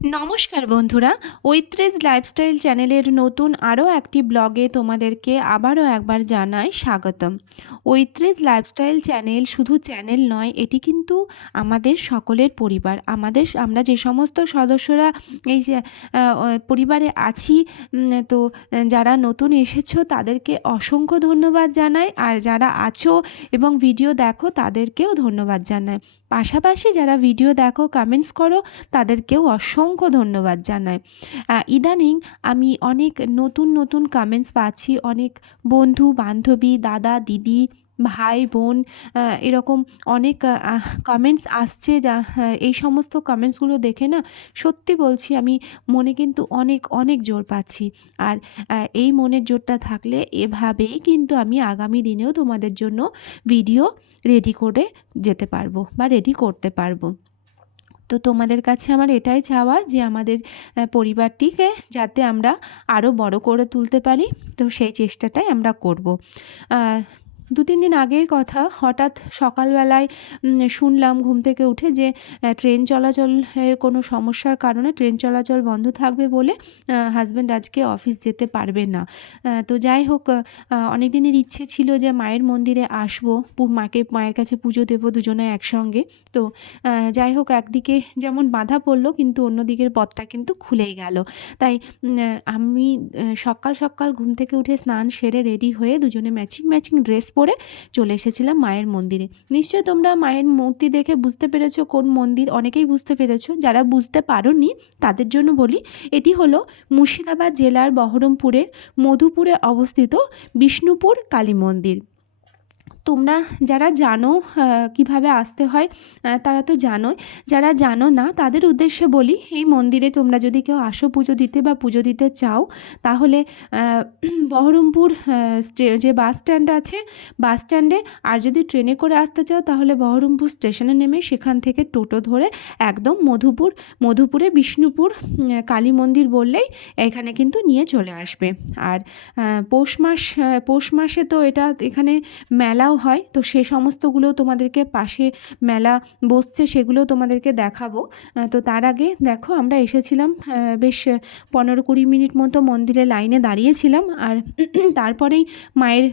নমস্কার বন্ধুরা, ঐত্রেজ লাইফস্টাইল চ্যানেলের নতুন আরও একটি ব্লগে তোমাদেরকে আবারও একবার জানাই স্বাগতম। ঐত্রেজ লাইফস্টাইল চ্যানেল শুধু চ্যানেল নয়, এটি কিন্তু আমাদের সকলের পরিবার। আমাদের, আমরা যে সমস্ত সদস্যরা এই যে পরিবারে আছি তো, যারা নতুন এসেছ, তাদেরকে অসংখ্য ধন্যবাদ জানাই। আর যারা আছো এবং ভিডিও দেখো, তাদেরকেও ধন্যবাদ জানাই। পাশাপাশি যারা ভিডিও দেখো কমেন্টস করো, তাদেরকেও অসংখ্য ধন্যবাদ জানাই। ইদানিং আমি অনেক নতুন নতুন কমেন্টস পাচ্ছি অনেক বন্ধু বান্ধবী দাদা দিদি ভাই বোন এরকম অনেক কমেন্টস আসছে যা হ্যাঁ, এই সমস্ত কমেন্টসগুলো দেখে না সত্যি বলছি আমি মনে কিন্তু অনেক অনেক জোর পাচ্ছি। আর এই মনের জোরটা থাকলে এভাবেই কিন্তু আমি আগামী দিনেও তোমাদের জন্য ভিডিও রেডি করে যেতে পারব বা রেডি করতে পারব। তো তোমাদের কাছে আমার এটাই চাওয়া যে আমাদের পরিবারটিকে যাতে আমরা আরও বড় করে তুলতে পারি। তো সেই চেষ্টাটাই আমরা করব। দু তিন দিন আগের কথা, হঠাৎ সকালবেলায় শুনলাম ঘুম থেকে উঠে যে ট্রেন চলাচলের কোনো সমস্যার কারণে ট্রেন চলাচল বন্ধ থাকবে বলে হাজব্যান্ড আজকে অফিস যেতে পারবে না। তো যাই হোক অনেক দিনের ইচ্ছে ছিল যে, মায়ের মন্দিরে আসব মাকে, মায়ের কাছে পুজো দেবো দুজনে একসঙ্গে। তো যাই হোক, একদিকে যেমন বাধা পড়ল, কিন্তু অন্য দিকের পথটা কিন্তু খুলেই গেল। তাই আমি সকাল সকাল ঘুম থেকে উঠে স্নান সেরে রেডি হয়ে দুজনে ম্যাচিং ম্যাচিং ড্রেস পরে চলে এসেছিলাম মায়ের মন্দিরে। নিশ্চয় তোমরা মায়ের মূর্তি দেখে বুঝতে পেরেছ কোন মন্দির অনেকেই বুঝতে পেরেছ। যারা বুঝতে পারোনি, তাদের জন্য বলি, এটি হলো মুর্শিদাবাদ জেলার বহরমপুরের মধুপুরে অবস্থিত বিষ্ণুপুর কালী মন্দির। তোমরা যারা জানো কীভাবে আসতে হয় তারা তো জানোই। যারা জানো না, তাদের উদ্দেশ্যে বলি, এই মন্দিরে তোমরা যদি কেউ আসো পুজো দিতে বা পুজো দিতে চাও, তাহলে বহরমপুর যে বাস স্ট্যান্ড আছে, বাস স্ট্যান্ডে, আর যদি ট্রেনে করে আসতে চাও, তাহলে বহরমপুর স্টেশনে নেমে সেখান থেকে টোটো ধরে একদম মধুপুর, মধুপুরে বিষ্ণুপুর কালী মন্দির বললেই এখানে কিন্তু নিয়ে চলে আসবে। আর পৌষ মাস পৌষ মাসে তো এটা এখানে মেলাও হয়, তো সে সমস্তগুলো তোমাদেরকে পাশে মেলা বসছে, সেগুলো তোমাদেরকে দেখাবো। তো তার আগে দেখো, আমরা এসেছিলাম বেশ পনেরো কুড়ি মিনিট মতো মন্দিরে লাইনে দাঁড়িয়েছিলাম, আর তারপরেই মায়ের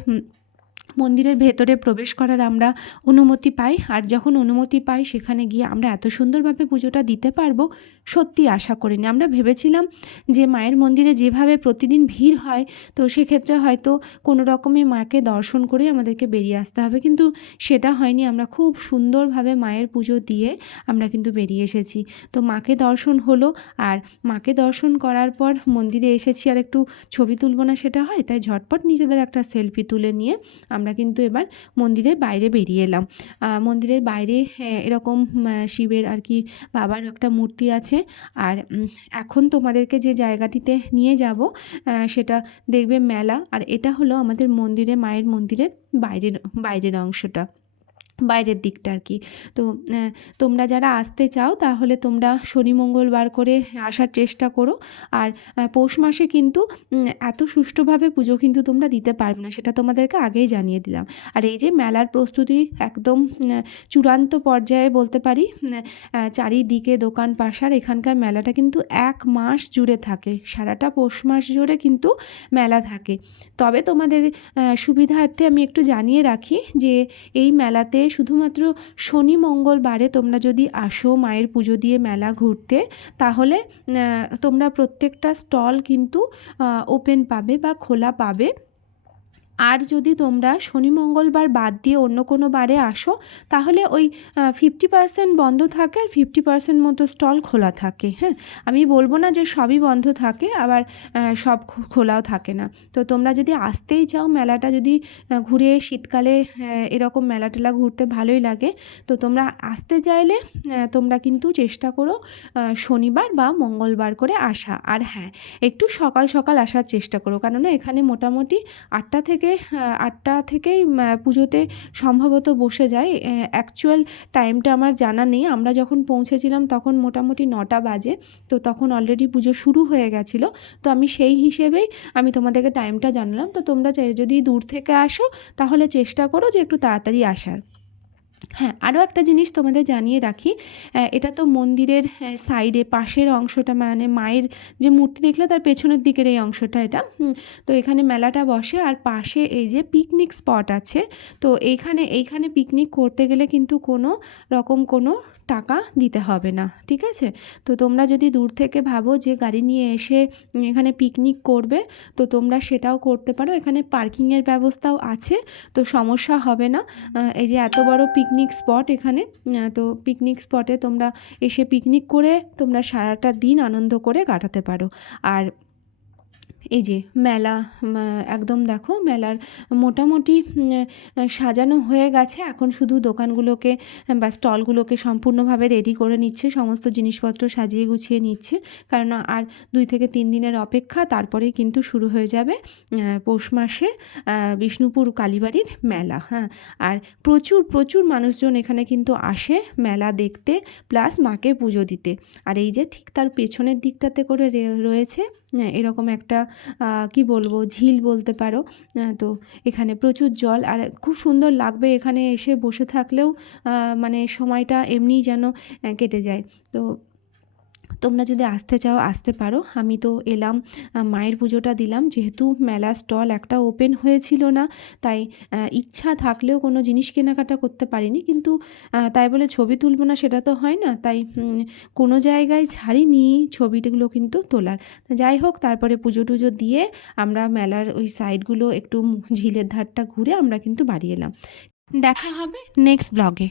মন্দিরের ভেতরে প্রবেশ করার আমরা অনুমতি পাই। আর যখন অনুমতি পাই, সেখানে গিয়ে আমরা এত সুন্দরভাবে পুজোটা দিতে পারব, সত্যি আশা করিনি। আমরা ভেবেছিলাম যে মায়ের মন্দিরে যেভাবে প্রতিদিন ভিড় হয়, তো সেক্ষেত্রে হয়তো কোনো রকমে মাকে দর্শন করে আমাদেরকে বেরিয়ে আসতে হবে। কিন্তু সেটা হয়নি। আমরা খুব সুন্দরভাবে মায়ের পুজো দিয়ে আমরা কিন্তু বেরিয়ে এসেছি। তো মাকে দর্শন হলো। আর মাকে দর্শন করার পর মন্দিরে এসেছি। আর একটু ছবি তুলব না সেটা হয়, তাই ঝটপট নিজেদের একটা সেলফি তুলে নিয়ে আমরা কিন্তু এবার মন্দিরের বাইরে বেরিয়ে এলাম। মন্দিরের বাইরে এরকম শিবের আর কি বাবার একটা মূর্তি আছে। আর এখন তোমাদেরকে যে জায়গাটিতে নিয়ে যাব সেটা দেখবে মেলা। আর এটা হলো আমাদের মন্দিরে, মায়ের মন্দিরের বাইরের বাইরের অংশটা। বাইরের দিকটা আর কি। তো তোমরা যারা আসতে চাও, তাহলে তোমরা শনি, মঙ্গলবার করে আসার চেষ্টা করো। আর পৌষ মাসে কিন্তু এত সুষ্ঠুভাবে পুজো কিন্তু তোমরা দিতে পারবে না, সেটা তোমাদেরকে আগেই জানিয়ে দিলাম। আর এই যে মেলার প্রস্তুতি একদম চূড়ান্ত পর্যায়ে বলতে পারি চারিদিকে দোকান পাশার এখানকার মেলাটা কিন্তু এক মাস জুড়ে থাকে। সারাটা পৌষ মাস জুড়ে কিন্তু মেলা থাকে। তবে তোমাদের সুবিধার্থে আমি একটু জানিয়ে রাখি যে, এই মেলাতে শুধুমাত্র শনি মঙ্গলবারে তোমরা যদি আসো মায়ের পুজো দিয়ে মেলা ঘুরতে, তাহলে তোমরা প্রত্যেকটা স্টল কিন্তু ওপেন পাবে বা খোলা পাবে। আর যদি তোমরা শনি, মঙ্গলবার বাদ দিয়ে অন্য কোনো বারে আসো, তাহলে ওই ফিফটি পার্সেন্ট বন্ধ থাকে আর ফিফটি পার্সেন্ট মতো স্টল খোলা থাকে হ্যাঁ? আমি বলব না যে সবই বন্ধ থাকে, আবার সব খোলাও থাকে না। তো তোমরা যদি আসতেই চাও মেলাটা, যদি ঘুরে শীতকালে এরকম মেলা টেলা ঘুরতে ভালোই লাগে, তো তোমরা আসতে চাইলে তোমরা কিন্তু চেষ্টা করো শনিবার বা মঙ্গলবার করে আসা। আর হ্যাঁ একটু সকাল সকাল আসার চেষ্টা করো, কেননা এখানে মোটামুটি আটটা থেকে আহ, আটটা থেকেই পুজোতে সম্ভবত বসে যায় অ্যাকচুয়াল টাইমটা আমার জানা নেই। আমরা যখন পৌঁছেছিলাম তখন মোটামুটি নটা বাজে। তো তখন অলরেডি পুজো শুরু হয়ে গেছিল। তো আমি সেই হিসেবেই আমি তোমাদেরকে টাইমটা জানলাম। তো তোমরা যদি দূর থেকে আসো তাহলে চেষ্টা করো যে একটু তাড়াতাড়ি আসার। হ্যাঁ আরও একটা জিনিস তোমাদের জানিয়ে রাখি এটা তো মন্দিরের সাইডে পাশের অংশটা মানে মায়ের যে মূর্তি দেখলে তার পেছনের দিকের এই অংশটা এটা তো এখানে মেলাটা বসে, আর পাশে এই যে পিকনিক স্পট আছে, তো এইখানে এইখানে পিকনিক করতে গেলে কিন্তু কোনো রকম কোনো টাকা দিতে হবে না, ঠিক আছে? তো তোমরা যদি দূর থেকে ভাবো যে গাড়ি নিয়ে এসে এখানে পিকনিক করবে, তো তোমরা সেটাও করতে পারো। এখানে পার্কিংয়ের ব্যবস্থাও আছে, তো সমস্যা হবে না। এই যে এত বড় পিকনিক স্পট এখানে তো পিকনিক স্পটে তোমরা এসে পিকনিক করে তোমরা সারাটা দিন আনন্দ করে কাটাতে পারো। আর এই যে মেলা একদম দেখো মেলার মোটামুটি সাজানো হয়ে গেছে। এখন শুধু দোকানগুলোকে বা স্টলগুলোকে সম্পূর্ণভাবে রেডি করে নিচ্ছে, সমস্ত জিনিসপত্র সাজিয়ে গুছিয়ে নিচ্ছে। কারণ আর দুই থেকে তিন দিনের অপেক্ষা, তারপরেই কিন্তু শুরু হয়ে যাবে পৌষ মাসে বিষ্ণুপুর কালীবাড়ির মেলা। হ্যাঁ আর প্রচুর প্রচুর মানুষজন এখানে কিন্তু আসে মেলা দেখতে, প্লাস মাকে পুজো দিতে। আর এই যে ঠিক তার পেছনের দিকটাতে করে রয়েছে এরকম একটা কি বলব, ঝিল বলতে পারো। তো এখানে প্রচুর জল আর খুব সুন্দর লাগবে এখানে এসে বসে থাকলেও মানে সময়টা এমনিই যেন কেটে যায়। তো তোমরা যদি আসতে চাও, আসতে পারো। আমি তো এলাম মায়ের পুজোটা দিলাম। যেহেতু মেলা স্টল একটা ওপেন হয়েছিল না, তাই ইচ্ছা থাকলেও কোনো জিনিস কেনাকাটা করতে পারিনি। কিন্তু তাই বলে ছবি তুলবো না সেটা তো হয় না। তাই কোনো জায়গায় ছাড়ি ছাড়িনি ছবিগুলো কিন্তু তোলার। যাই হোক, তারপরে পুজো টুজো দিয়ে আমরা মেলার ওই সাইডগুলো একটু ঝিলের ধারটা ঘুরে আমরা কিন্তু বাড়ি এলাম। দেখা হবে নেক্সট ব্লগে।